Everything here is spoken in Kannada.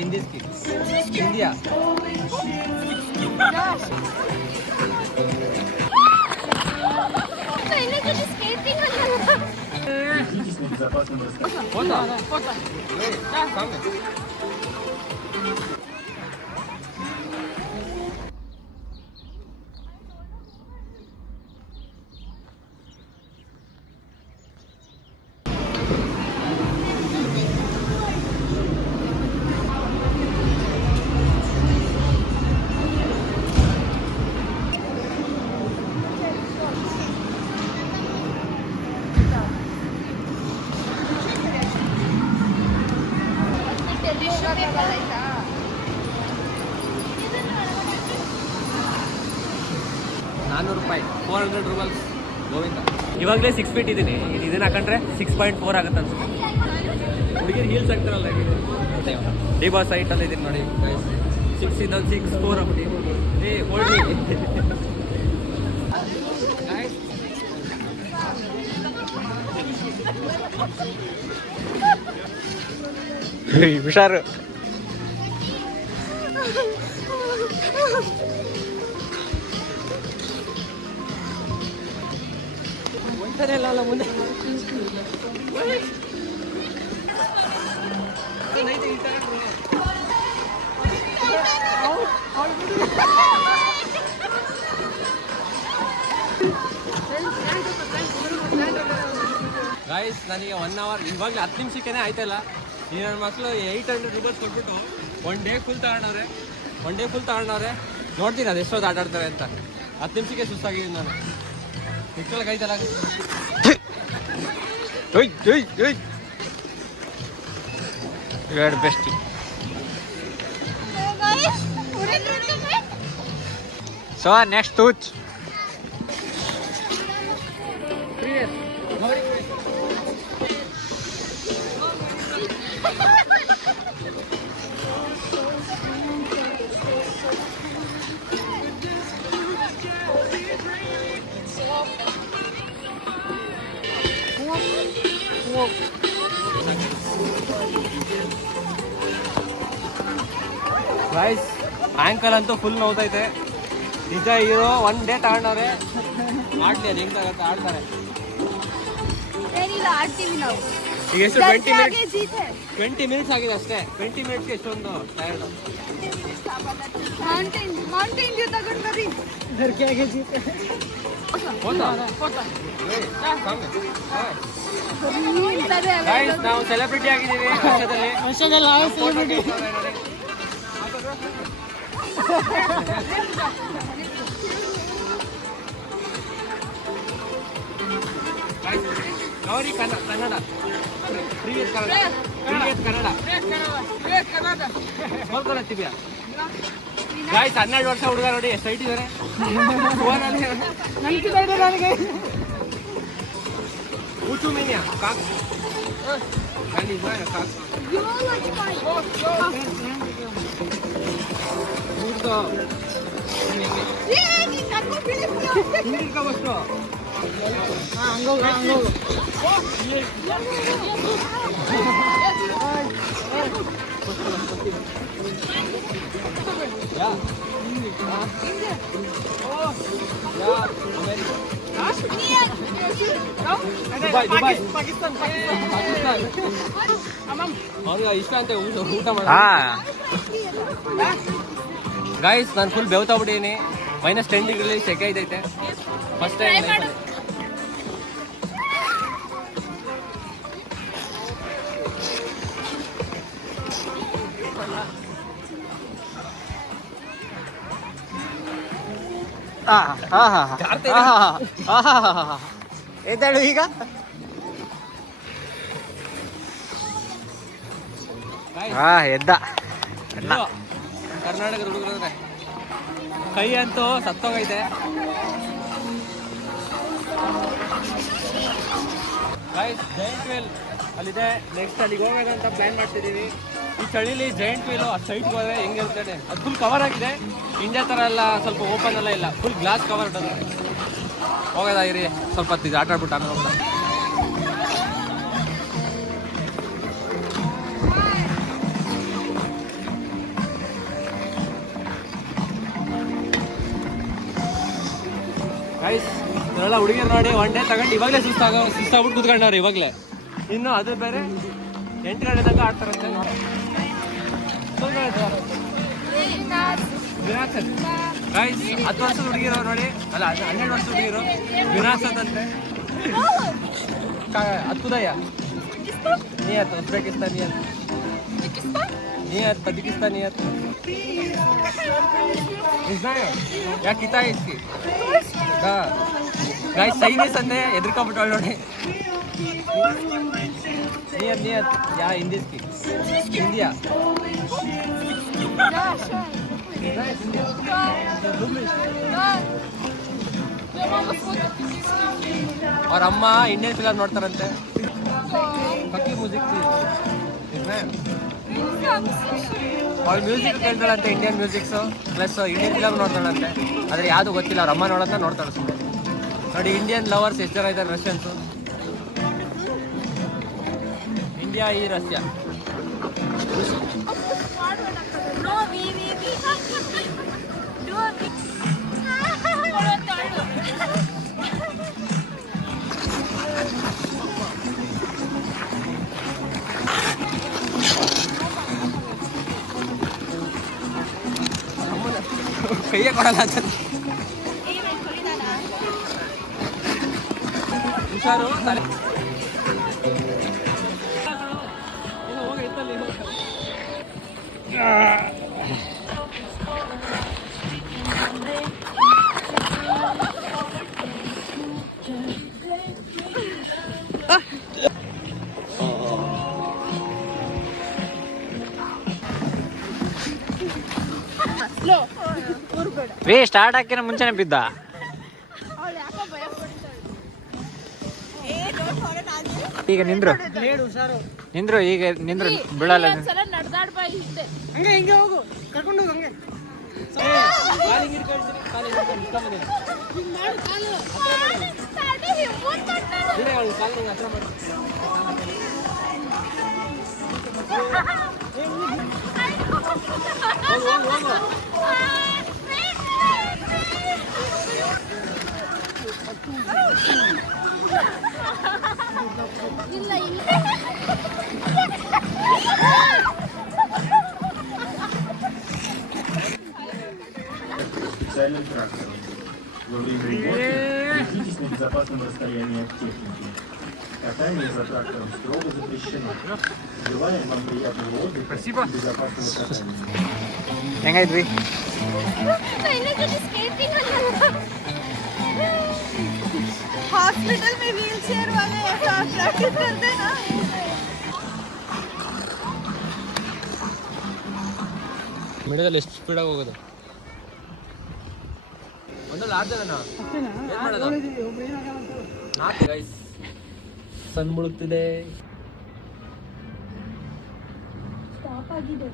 in this kit. India. ₹400 400 Govinda. ಇವಾಗಲೇ 6 ಫೀಟ್ ಇದ್ದೀನಿ. ಇದನ್ನ ಹಾಕೊಂಡ್ರೆ 6.4 ಆಗುತ್ತೆ ಅನ್ಸುತ್ತೆ. ಹುಡುಗಿರು ಹೀಲ್ಸ್ ಹಾಕ್ತಾರಲ್ಲ, ಡಿ ಬಾಸ್ ಸೈಟಲ್ಲಿ ಇದೀನಿ ನೋಡಿ. 6 ಇದೊಂದು 6.4 ಆಗ್ಬಿಟ್ಟು ಹುಷಾರು. ಅಲ್ಲ ಮುಂದೆ ಗಾಯ್ಸ್, ನನಗೆ 1 ಅವರ್ ಇವಾಗಲೇ 10 ನಿಮಿಷಕ್ಕೇ ಆಯ್ತಲ್ಲ. ಈ ನನ್ನ ಮಕ್ಕಳು ₹800 ಕೊಟ್ಬಿಟ್ಟು ಒನ್ ಡೇ ಫುಲ್ ತಗೊಂಡವ್ರೆ. ನೋಡ್ತೀನಿ ಅದು ಎಷ್ಟೊತ್ತು ಆಟಾಡ್ತಾರೆ ಅಂತ. 10 ನಿಮಿಷಕ್ಕೆ ಸುಸ್ತಾಗಿದ್ದೀನಿ ನಾನು. ಇಟ್ಕೊಳಕ್ಕೆ ಆಯ್ತಲ್ಲ. ಬೆಸ್ಟ್. ಸೊ ನೆಕ್ಸ್ಟ್ ತೂಚ್. ಗೈಸ್, ಆ್ಯಂಕಲ್ ಅಂತೂ ಫುಲ್ ನೋವ್ತೈತೆ. ನಿಜ ಹೀರೋ 1 ಡೇ ತಗೊಂಡವ್ರೆ. ಆಡ್ಲಿ, ಅದು ಹೆಂಗ್ ತಗತ್ತೆ ಆಡ್ತಾರೆ. ಈಗ ಎಷ್ಟು 20 ಮಿನಿಟ್ಸ್ ಆಗಿದೆ ಅಷ್ಟೇ. 20 ಮಿನಿಟ್ಸ್ಗೆ ಎಷ್ಟೊಂದು ಟೈರ್ಡ್. ನಾವು ಸೆಲೆಬ್ರಿಟಿ ಆಗಿದ್ದೀವಿ ವರ್ಷದಲ್ಲಿ. ಗೌರಿ ಕನ್ನಡ ಪ್ರೀವಿಯಸ್ ಕನ್ನಡ ನೋಡ್ಕೊಳತ್ತೀವ್ಯಾ ಗಾಯ್ಸ್. 12 ವರ್ಷ ಹುಡುಗ ನೋಡಿ ಎಷ್ಟು ಹೈಟ್ ಇದ್ದಾರೆ. ನನಗೆ ಊಟು ಮೀನಿಯಾ ಕಾಕ್ ದುಬೈ ಪಾಕಿಸ್ತಾನ್ ಅವ್ನಿಗೆ ಇಷ್ಟ ಅಂತ ಊಟ ಮಾಡ. ಗಾಯ್ಸ್, ನಾನು ಫುಲ್ ಬೆವ್ತಾಗ್ಬಿಟ್ಟಿದ್ದೀನಿ. -10 ಡಿಗ್ರಿ ಸೆಕೆ ಐತೈತೆ. ಫಸ್ಟ್ ಟೈಮ್ ಎದ್ದಾಳು ಈಗ. ಎದ್ದ ಕರ್ನಾಟಕದ ಹುಡುಗರು ಕೈ ಅಂತೂ ಸತ್ತೋಗೈತೆ. ಜೈಂಟ್ ವೀಲ್ ಅಲ್ಲಿದೆ. ನೆಕ್ಸ್ಟ್ ಅಲ್ಲಿಗೆ ಹೋಗೋದಂತ ಪ್ಲಾನ್ ಮಾಡ್ತಿದ್ದೀವಿ. ಈ ಚಳಿಲಿ ಜೈಂಟ್ ವೀಲು ಆ ಸೈಟ್ಗೆ ಹೋದ್ರೆ ಹೆಂಗಿರ್ತದೆ. ಅದು ಫುಲ್ ಕವರ್ ಆಗಿದೆ. ಇಂಡಿಯಾ ಥರ ಎಲ್ಲ ಸ್ವಲ್ಪ ಓಪನ್ ಎಲ್ಲ ಇಲ್ಲ, ಫುಲ್ ಗ್ಲಾಸ್ ಕವರ್ ಇರೋದು. ಹೋಗೋದಾ ಇರಿ, ಸ್ವಲ್ಪ ಹೊತ್ತಿದೆ ಆಟ ಆಡ್ಬಿಟ್ಟು ಆಮೇಲೆ ಹೋಗೋಣ. ಗೈಸ್ ಇವರೆಲ್ಲ ಹುಡುಗಿರು ನೋಡಿ ಒನ್ ಡೇ ತಗೊಂಡು ಇವಾಗಲೇ ಸುಸ್ತಾಗ್ಬಿಟ್ಟು ಕೂತ್ಕೊಂಡವ್ರು ಇವಾಗಲೇ. ಇನ್ನು ಅದು ಬೇರೆ 8 ಗಂಟೆ ತನಕ ಆಡ್ತಾರಂತೆ. ವಿನಾಸತ್ ಗೈಸ್ 10 ವರ್ಷದ ಹುಡುಗಿರು ನೋಡಿ, ಅಲ್ಲ 12 ವರ್ಷದ ಹುಡುಗಿರು ವಿನಾಸತ್ ಅಂತೆ. ಅದ್ಕುದಯ್ಯ ನಿಯತ್ ಉಜ್ಬೇಕಿಸ್ತಾನ್ नियत तजिकिस्तान नियत या किता है इसकी गाइस सही नहीं संदे इधर का बटोल नोड़े नियत नियत या हिंदी की इंडिया और अम्मा इंडियन फिल्म ನೋಡ್ತಾರಂತೆ. ಪಕ್ಕಿ ಮ್ಯೂಸಿಕ್ ಅವ್ಳು ಮ್ಯೂಸಿಕ್ ಕೇಳ್ತಾಳಂತೆ, Indian musics plus Indian film ನೋಡ್ತಾಳಂತೆ. ಆದರೆ ಯಾವುದು ಗೊತ್ತಿಲ್ಲ, ಅವ್ರ ಅಮ್ಮ ನೋಡೋದನ್ನ ನೋಡ್ತಾಳೆ ಸುಮ್ಮನೆ. ನೋಡಿ ಇಂಡಿಯನ್ ಲವರ್ಸ್ ಎಷ್ಟು ಜನ ಇದ್ದಾರೆ ರಷ್ಯನ್ಸು. ಇಂಡಿಯಾ ಈ ರಷ್ಯಾ. ಕೈಯೇ ಕೊಡಲ್ಲ ಅಂತ ಹುಷಾರು. ರೇ ಸ್ಟಾರ್ಟ್ ಹಾಕಿನ ಮುಂಚೆನೆ ಬಿದ್ದ. ಈಗ ನಿಂದ್ರು ನಿಂದ್ರು ಈಗ ನಿಂದ್ರು ಬೀಳಲ್ಲ. ಹಂಗೆ ಹಿಂಗೆ ಹೋಗು, ಕರ್ಕೊಂಡು ಹೋಗು ಹಂಗೆ. Специальным трактором. Во время уборки держитесь на безопасном расстоянии от техники. Катание за трактором строго запрещено. Желаем вам приятного отдыха и безопасного катания. ಹೆಂಗೈತ್ರಿ? हॉस्पिटल में व्हील चेयर वाले ऐसा प्रैक्टिस करते ना. ಮಿಡದಲ್ಲಿ ಎಷ್ಟು ಸ್ಪೀಡಾಗಿ ಹೋಗೋದು ಒಂದಲ್ಲ ಆಡ್ದಲ್ಲ ಗೈಸ್. ಸನ್ ಮುಳುಗ್ತಿದೆ. ಸ್ಟಾಪ್ ಆಗಿದೆ.